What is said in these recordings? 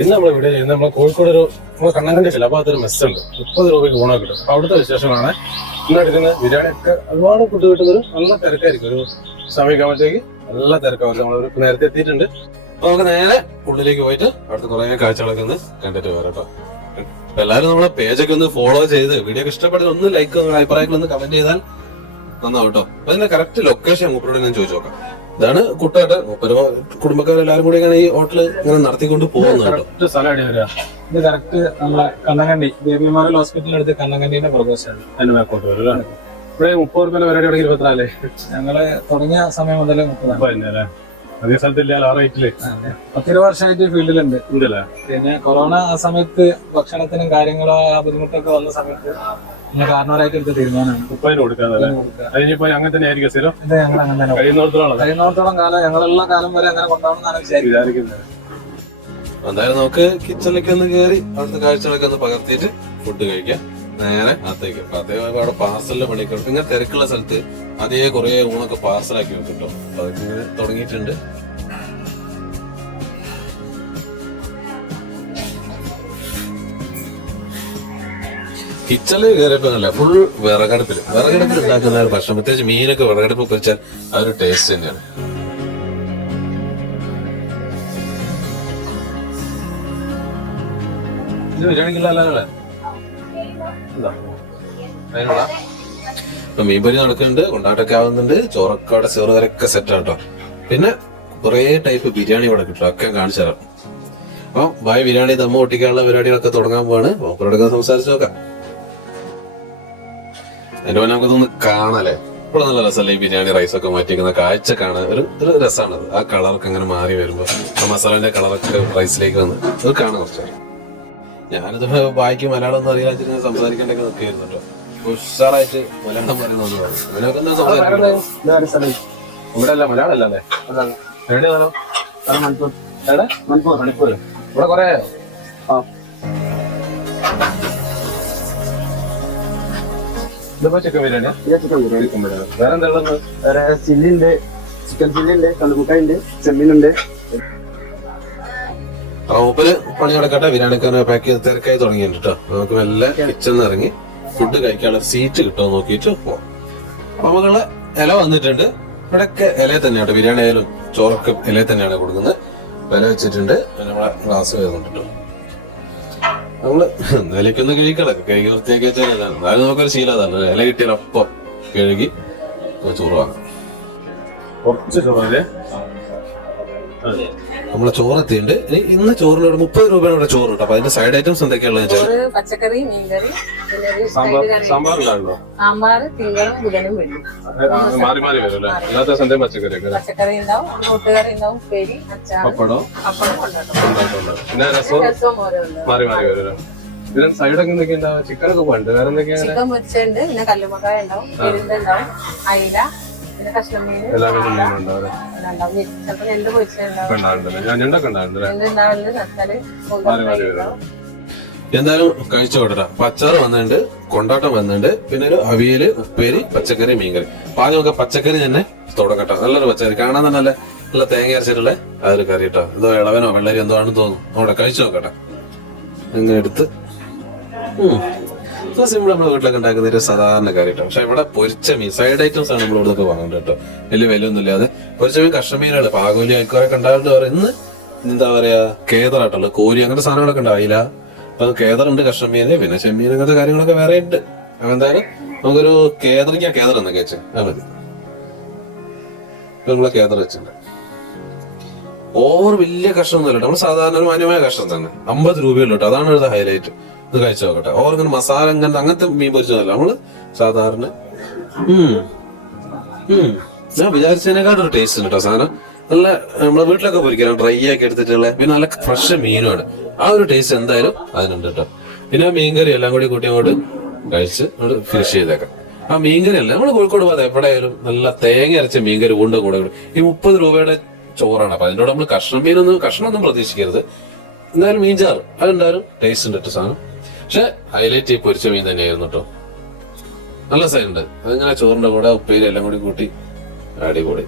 ഇന്ന് നമ്മൾ ഇവിടെ ചെയ്യുന്നത് നമ്മൾ കോഴിക്കോട് ഒരു നമ്മളെ കണ്ണങ്കണ്ടി ഒരു അതൊരു മെസ്സുണ്ട് മുപ്പത് രൂപയ്ക്ക് ഊണ കിട്ടും. അപ്പൊ അവിടുത്തെ വിശേഷങ്ങളാണ്. ഇന്ന് എടുക്കുന്ന ബിരിയാണി ഒക്കെ ഒരുപാട് ഫുഡ് കിട്ടുന്നൊരു നല്ല തിരക്കായിരിക്കും. ഒരു സമയമൊക്കെ ആകുമ്പോഴത്തേക്ക് നല്ല തിരക്കാവും. നമ്മൾ നേരത്തെ എത്തിയിട്ടുണ്ട്. അപ്പൊ നമുക്ക് നേരെ ഉള്ളിലേക്ക് പോയിട്ട് അവിടുത്തെ കുറെ കാഴ്ചകളൊക്കെ ഒന്ന് കണ്ടിട്ട് വരാം കേട്ടോ. എല്ലാവരും നമ്മളെ പേജൊക്കെ ഒന്ന് ഫോളോ ചെയ്ത് വീഡിയോ ഇഷ്ടപ്പെട്ടാൽ ഒന്ന് ലൈക്ക് അഭിപ്രായങ്ങൾ ഒന്ന് കമന്റ് ചെയ്താൽ നന്നാവും കേട്ടോ. അപ്പൊ അതിന്റെ കറക്റ്റ് ലൊക്കേഷൻ മൂപ്പരോട് ഞാൻ ചോദിച്ചു നോക്കാം. ഇതാണ് കുട്ടാട്ട് കുടുംബക്കാരെല്ലാരും കൂടി ഇങ്ങനെ ഈ ഹോട്ടൽ ഇങ്ങനെ നടത്തിക്കൊണ്ട് പോകുന്നത് കേട്ടോ. ഇത് കറക്റ്റ് നമ്മളെ കണ്ണങ്കണ്ടി ദേവിമാരൽ അടുത്ത് കണ്ണങ്കണ്ടിന്റെ പ്രദേശമാണ്. അതിന് മേക്കോട്ട് വരും ഇവിടെ മുപ്പത് റുപ്യ തുടങ്ങി ഇരുപത്തിനാലേ. ഞങ്ങൾ തുടങ്ങിയ സമയം മുതൽ മുപ്പത് അതേ സ്ഥലത്തില്ല ആ റേറ്റിൽ പത്തിരുപത് വർഷമായിട്ട് ഫീൽഡിലുണ്ട്. ഉണ്ടല്ലേ? പിന്നെ കൊറോണ ആ സമയത്ത് ഭക്ഷണത്തിനും കാര്യങ്ങളോ ആ ബുദ്ധിമുട്ടൊക്കെ വന്ന സമയത്ത് പിന്നെ കാരണവരായിട്ട് എടുത്ത തീരുമാനമാണ്. മുപ്പതിന് കൊടുക്കാന്നല്ലേ അതിനിപ്പോ അങ്ങനെ തന്നെ ആയിരിക്കും സ്ഥിരം? ഇത് ഞങ്ങൾ അങ്ങനെ തന്നെ കഴിയുന്നിടത്തോളം കഴിയുന്നിടത്തോളം കാലം ഞങ്ങളുള്ള കാലം വരെ അങ്ങനെ വിചാരിക്കുന്നത്. എന്തായാലും നമുക്ക് കിച്ചണിലേക്ക് ഒന്ന് കയറി അവിടുത്തെ കാഴ്ചകളൊക്കെ ഒന്ന് പകർത്തിയിട്ട് ഫുഡ് കഴിക്കാം. നേരെ അകത്തേക്ക്. അപ്പൊ അതേപോലെ അവിടെ പാർസലിന്റെ പണിയൊക്കെ. ഇങ്ങനെ തിരക്കുള്ള സ്ഥലത്ത് അതേ കുറെ ഊണൊക്കെ പാർസലാക്കി വെക്കും കേട്ടോ അതൊക്കെ ഇങ്ങനെ തുടങ്ങിയിട്ടുണ്ട്. കിച്ചണിൽ കയറിയപ്പോഴല്ല ഫുൾ വിറകടുപ്പിൽ വിറകടുപ്പിൽ ഉണ്ടാക്കുന്ന ഒരു ഭക്ഷണം. പ്രത്യേകിച്ച് മീനൊക്കെ വിറകടുപ്പ് വെച്ചാൽ അതൊരു ടേസ്റ്റ് തന്നെയാണ്. ഇത് മീൻപൊരി നടക്കുന്നുണ്ട് കൊണ്ടാട്ടൊക്കെ ആവുന്നുണ്ട്. ചോറൊക്കെ അവിടെ ചെറുതരൊക്കെ സെറ്റ് ആട്ടോ പിന്നെ കുറേ ടൈപ്പ് ബിരിയാണി ഇവിടെ കിട്ടും. ഒക്കെ കാണിച്ചു തരാം. അപ്പൊ ബായ് ബിരിയാണി ദമ്മ ഒട്ടിക്കാനുള്ള പരിപാടികളൊക്കെ തുടങ്ങാൻ പോവാണ്. അവരോടൊക്കെ സംസാരിച്ചു നോക്കാം. അതിന്റെ പോലെ നമുക്കതൊന്ന് കാണാലേ. ഇവിടെ നല്ല രസമല്ലേ ഈ ബിരിയാണി റൈസൊക്കെ മാറ്റിക്കുന്ന കാഴ്ച കാണാൻ. ഒരു ഒരു രസമാണത് ആ കളറൊക്കെ അങ്ങനെ മാറി വരുമ്പോൾ ആ മസാലേന്റെ കളറൊക്കെ റൈസിലേക്ക് വന്ന് അത് കാണാൻ കുറച്ച് ഞാനിത് ബാക്കി മലയാളം ഒന്നും അറിയാൻ സംസാരിക്കാണ്ടൊക്കെ നിൽക്കുകയായിരുന്നു കേട്ടോ. ഉഷാറായിട്ട് മലയാളം സംസാരിക്കുന്നത്? ഇവിടെ അല്ല മലയാളം? അല്ലേ മണിപ്പൂർ. മണിപ്പൂർ ഇവിടെ കൊറേ ഇതിപ്പോ ചിക്കൻ ബിരിയാണി. ചിക്കൻ ബിരിയാണി. വേറെ എന്താ ഉള്ളത്? വേറെ ചില്ലി ഉണ്ട് ചിക്കൻ ചില്ലി ഉണ്ട് കള്ളുമുട്ടായി ഉണ്ട് ചെമ്മീനുണ്ട്. ആ പണി നടക്കട്ടെ. ബിരിയാണിക്കാരെ പാക്ക് ചെയ്ത് തിരക്കായി തുടങ്ങിയിട്ടോ നമുക്ക് വല്ല കിച്ചണിൽ ഇറങ്ങി ഫുഡ് കഴിക്കാനുള്ള സീറ്റ് കിട്ടുമോ നോക്കിയിട്ട് പോവാം. അപ്പൊ നമുക്കുള്ള ഇല വന്നിട്ടുണ്ട്. ഇവിടെയൊക്കെ ഇല തന്നെയാണ് ബിരിയാണി ആയാലും ചോറൊക്കെ ഇല തന്നെയാണ് കൊടുക്കുന്നത്. വില വെച്ചിട്ടുണ്ട്. നമ്മളെ ഗ്ലാസ് വരുന്നുണ്ട് നമ്മൾ നിലയ്ക്കൊന്ന് കഴിക്കണം കഴുകി വൃത്തിയാക്കി വെച്ചാൽ അതായത് നമുക്കൊരു ശീലം അതാണ്. ഇല കിട്ടിയാൽ അപ്പം കഴുകി ചോറ് വാങ്ങാം കുറച്ച് ചോറല്ലേ നമ്മളെ ചോറ് എത്തിയിട്ടുണ്ട് ഇനി ഇന്ന് ചോറിലൂടെ മുപ്പത് രൂപയാണ് ഇവിടെ ചോറ് കേട്ടോ. അപ്പൊ അതിന്റെ സൈഡ് ഐറ്റംസ് എന്തൊക്കെയാണെന്ന് വെച്ചാൽ ചോറ് പച്ചക്കറി മീൻകറി പിന്നെ ഒരു സാമ്പാർ തിങ്കളും ബുധനും വെള്ളി മാറി മാറി വരും അല്ലേ? എല്ലാത്ത സൺഡേ പച്ചക്കറി ഒക്കെ? പച്ചക്കറി ഉണ്ടാവും കൂട്ടുകറി ഉണ്ടാവും ഉപ്പേരി അച്ചാർ പപ്പടം? പപ്പടം കൊണ്ടാട്ടം പിന്നെ രസം രസവും മാറി മാറി വരും ഇതിന് സൈഡൊക്കെ ചിക്കൻ ഒക്കെ പോണ്ട് വേറെ എന്തൊക്കെയാണ്? ചിക്കൻ പൊരിച്ചുണ്ട് പിന്നെ കല്ലുമക്കായ ഉണ്ടാവും ഉണ്ടാവും അയില എല്ലാ ഉണ്ടാവും ഞാൻ ഞണ്ടൊക്കെ മാറി മാറി വരും. എന്തായാലും കഴിച്ചു കൊടുക്കാം പച്ചാറ് വന്നിട്ടുണ്ട് കൊണ്ടാട്ടം വന്നിട്ടുണ്ട് പിന്നെ ഒരു അവിയൽ ഉപ്പേരി പച്ചക്കറി മീൻകറി. അപ്പൊ ആദ്യം നമുക്ക് പച്ചക്കറി തന്നെ തുടങ്ങട്ടോ നല്ലൊരു പച്ചക്കറി. കാണാൻ തന്നെ നല്ല നല്ല തേങ്ങ അരച്ചിട്ടുള്ള അതൊരു കറി കേട്ടോ എന്തോ ഇളവനോ വെള്ളരി എന്തോ ആണെന്ന് തോന്നുന്നു. അവിടെ കഴിച്ചു നോക്കട്ടെ. അങ്ങനെ എടുത്ത്. സിമ്പിൾ നമ്മുടെ വീട്ടിലൊക്കെ ഉണ്ടാക്കുന്ന ഒരു സാധാരണ കാര്യമാണ് പക്ഷെ ഇവിടെ പൊരിച്ച മീൻ സൈഡ് ഐറ്റംസ് ആണ് നമ്മൾ ഇവിടുന്ന് വാങ്ങുന്നത് കേട്ടോ. വലിയ വിലയൊന്നും ഇല്ലാതെ പൊരിച്ച മീൻ കഷ്ണമീനാണ് പാകോലി ആൾക്കാരൊക്കെ ഉണ്ടാകുന്നുണ്ട് അവർ ഇന്ന് എന്താ പറയാ കേതറായിട്ടുള്ള കോരി അങ്ങനത്തെ സാധനങ്ങളൊക്കെ ഉണ്ടായില്ല അപ്പൊ കേദറുണ്ട് കഷ്ണമീന് പിന്നെ ചെമ്മീൻ അങ്ങനത്തെ കാര്യങ്ങളൊക്കെ വേറെ ഉണ്ട്. എന്തായാലും നമുക്കൊരു കേദറിക്ക കേദർ എന്നൊക്കെ വെച്ചേ. നമ്മളെ കേദർ വെച്ചിട്ടുണ്ട്. ഓവർ വലിയ കഷ്ണമൊന്നുമല്ല നമ്മൾ സാധാരണ ഒരു മാന്യമായ കഷ്ണം തന്നെ. അമ്പത് രൂപയുള്ളൂ കേട്ടോ. അതാണ് ഒരു ഹൈലൈറ്റ് ഇത് കഴിച്ചു നോക്കട്ടെ ഓവർ ഇങ്ങനെ മസാല ഇങ്ങനത്തെ അങ്ങനത്തെ മീൻ പൊരിച്ചതല്ല. നമ്മൾ സാധാരണ. ഞാൻ വിചാരിച്ചതിനേക്കാളും ഒരു ടേസ്റ്റ് ഉണ്ട് കേട്ടോ സാധനം. നല്ല നമ്മളെ വീട്ടിലൊക്കെ പൊരിക്കണം. ഡ്രൈ ആക്കി എടുത്തിട്ടുള്ള പിന്നെ നല്ല ഫ്രഷ് മീനുമാണ്. ആ ഒരു ടേസ്റ്റ് എന്തായാലും അതിനുണ്ട് കേട്ടോ. പിന്നെ മീൻകറി എല്ലാം കൂടി കൂട്ടി അങ്ങോട്ട് കഴിച്ച് അങ്ങോട്ട് ഫിനിഷ് ചെയ്തേക്കാം. ആ മീൻകറി അല്ല. നമ്മൾ കോഴിക്കോട് പോകാതെ എവിടെയായാലും നല്ല തേങ്ങ അരച്ച മീൻകറി കൊണ്ട് കൂടെ ഈ മുപ്പത് രൂപയുടെ ചോറാണ്. അപ്പൊ അതിനോട് നമ്മൾ കഷ്ണം മീനൊന്നും കഷ്ണമൊന്നും പ്രതീക്ഷിക്കരുത്. എന്തായാലും മീൻചാറ് അതുണ്ടായാലും ടേസ്റ്റ് ഉണ്ട് സാധനം. പക്ഷെ ഹൈലൈറ്റ് പൊരിച്ച മീൻ തന്നെയായിരുന്നു കേട്ടോ നല്ല സൈഡ് ഉണ്ട്. അതിങ്ങനെ ചോറിന്റെ കൂടെ ഉപ്പേരി എല്ലാം കൂടി കൂട്ടി അടിപൊളി.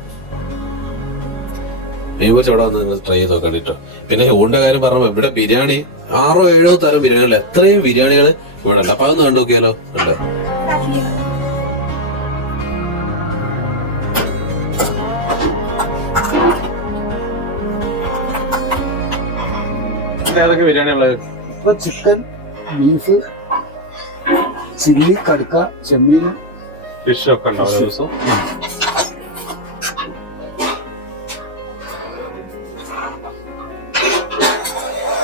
മീൻ പൊരിച്ച അവിടെ വന്ന് ട്രൈ ചെയ്ത് നോക്കണം കേട്ടോ പിന്നെ ഊണിന്റെ കാര്യം പറഞ്ഞപ്പോ ഇവിടെ ബിരിയാണി ആറോ ഏഴോ തരം ബിരിയാണികൾ. എത്രയും ബിരിയാണികൾ ഇവിടെ ഉണ്ട്. അപ്പൊ അതൊന്ന് കണ്ടു നോക്കിയാലോ? ഏതൊക്കെ ബിരിയാണി ഉള്ളത് ഇപ്പൊ ചിക്കൻ ബീഫ് ചില്ലി കടുക്ക ചെമ്മീൻ ഫിഷ് ഒക്കെ ഉണ്ടോ ഓരോ ദിവസം?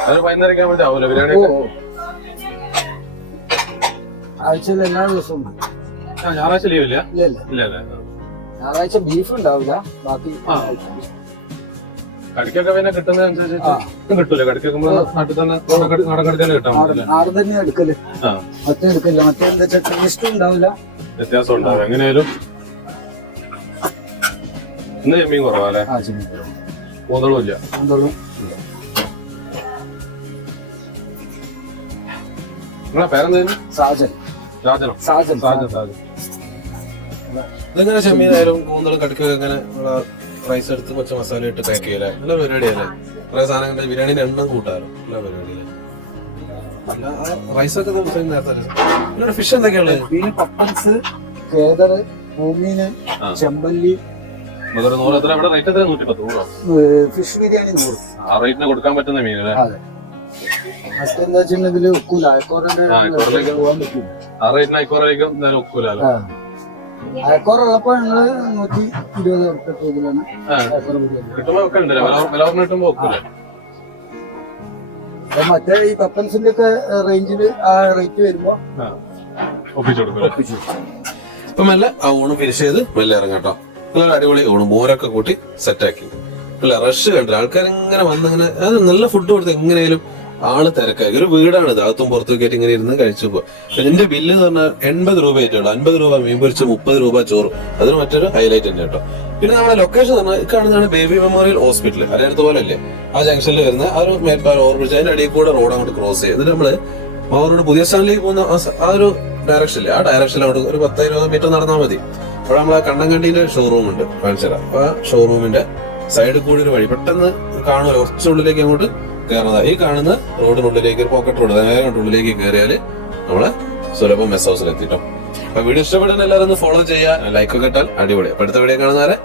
അത് വൈകുന്നേരം ആവുമ്പോൾ ആവൂല ബിരിയാണി ആഴ്ചയിൽ എല്ലാ ദിവസവും ആ, ഞായറാഴ്ച ലീവ് ഇല്ല? ഇല്ല ഇല്ല. ഇല്ല അല്ലേ ഞായറാഴ്ച ബീഫ് ഉണ്ടാവില്ല. ബാക്കി ആ. കടിക്കൊക്കെ പിന്നെ കിട്ടുന്നതനുസരിച്ച് ആ. ഇതും കിട്ടൂല. കടിക്കൊക്കെ നാട്ടിൽ തന്നെ നാടൻ തന്നെ കിട്ടാൻ നാടൻ നാടൻ തന്നെ എടുക്കൽ. ആ. മറ്റേ എടുക്കില്ല മറ്റേ എന്താ വെച്ചാൽ ടേസ്റ്റ് ഉണ്ടാവില്ല. വ്യത്യാസം ഉണ്ടാവും എങ്ങനെയാലും ഇന്ന് ചെമ്മീൻ കുറവല്ലേ ആ ചെമ്മീൻ കൂതളും ഇല്ല. നിങ്ങളെ സാജൻ. സാജൻ സാജൻ സാജൻ. ഇതെങ്ങനെ ചെമ്മീനായാലും കൂന്തളും കടിക്കൊക്കെ ഇങ്ങനെ റൈസ് എടുത്ത് കുറച്ച് മസാല ഇട്ട് പാക്ക് ചെയ്യലേ നല്ല പരിപാടിയല്ലേ കുറെ സാധനങ്ങളുടെ ബിരിയാണിന്റെ എണ്ണം കൂട്ടാറ്. നല്ല പരിപാടിയല്ലേ അല്ല? റൈസ് ഒക്കെ നമുക്ക് നേരത്തെ ഫിഷ് എന്തൊക്കെയാണ് മീൻ പപ്പൻസ് കേദർ പൂമീന് ചെമ്പല്ലി. ഫിഷ് ബിരിയാണി നൂറ്. ആ റേറ്റിന് കൊടുക്കാൻ പറ്റുന്ന മീൻ അല്ലേ? അതെ. ഫസ്റ്റ് എന്താ വെച്ചിട്ടുണ്ടെങ്കിൽ ആ, അയക്കോറിലേക്ക് പോകാൻ പറ്റില്ല ആ റേറ്റിന് ആയിക്കോറേക്കും എന്തായാലും ഉള്ളപ്പോ ഞങ്ങൾ നൂറ്റി ഇരുപത് കിട്ടുമ്പോ മറ്റേ ഈ പപ്പൻസിന്റെ ഒക്കെ റേഞ്ചിൽ ആ റേറ്റ് വരുമ്പോ ഇപ്പൊ മെല്ലെ ആ ഊണ് ഫിനിഷ് ചെയ്ത് മെല്ലെ ഇറങ്ങട്ടോ നല്ല അടിപൊളി ഊണ് മോരൊക്കെ കൂട്ടി സെറ്റാക്കി അല്ല റഷ് കണ്ടില്ല ആൾക്കാർ ഇങ്ങനെ വന്നിങ്ങനെ അത് നല്ല ഫുഡ് കൊടുത്ത് എങ്ങനെയാലും ആൾ തിരക്കായി. ഒരു വീടാണ് അകത്തും പുറത്തും കയറ്റി ഇങ്ങനെ ഇരുന്ന് കഴിച്ചു പോകും എന്റെ ബില്ല് എന്ന് പറഞ്ഞാൽ എൺപത് രൂപ ആയിട്ടുള്ളൂ അൻപത് രൂപ മീൻ പൊരിച്ച് മുപ്പത് രൂപ ചോറ്. അതിന് മറ്റൊരു ഹൈലൈറ്റ് തന്നെ കേട്ടോ. പിന്നെ നമ്മുടെ ലൊക്കേഷൻ പറഞ്ഞാൽ കാണുന്നതാണ് ബേബി മെമ്മോറിയൽ ഹോസ്പിറ്റൽ അതിനടുത്ത് പോലെ അല്ലേ ആ ജംഗ്ഷനിൽ വരുന്ന ആ ഒരു മേൽപ്പാല ഓർമ്മിച്ച് അതിന്റെ അടിയിൽ കൂടെ റോഡ് അങ്ങോട്ട് ക്രോസ് ചെയ്ത് നമ്മൾ മാവറോട് പുതിയ സ്റ്റാൻഡിലേക്ക് പോകുന്ന ആ ഒരു ഡയറക്ഷൻ ആ ഡയറക്ഷൻ അവിടെ ഒരു പത്ത് ഇരുപത് മീറ്റർ നടന്നാൽ മതി. അപ്പോൾ നമ്മൾ ആ കണ്ണങ്കണ്ടിന്റെ ഷോറൂം ഉണ്ട്. കാണിച്ചുതരാം. അപ്പൊ ആ ഷോറൂമിന്റെ സൈഡിൽ കൂടി ഒരു വഴി. പെട്ടെന്ന് കാണുമല്ലോ. കുറച്ചുള്ളിലേക്ക് അങ്ങോട്ട് കയറുന്നതാ. ഈ കാണുന്ന റോഡിനുള്ളിലേക്ക് പോക്കറ്റ് റോഡ് അങ്ങോട്ട് ഉള്ളിലേക്ക് കയറിയാൽ നമ്മൾ സുലഭം മെസ് ഹൗസിൽ എത്തിട്ടോ. അപ്പൊ വീഡിയോ ഇഷ്ടപ്പെടുന്ന എല്ലാവരും ഒന്ന് ഫോളോ ചെയ്യുക ലൈക്ക് ഒക്കെ ഇട്ടാൽ അടിപൊളി. അപ്പൊ അടുത്ത വീഡിയോ കാണുന്നവരെ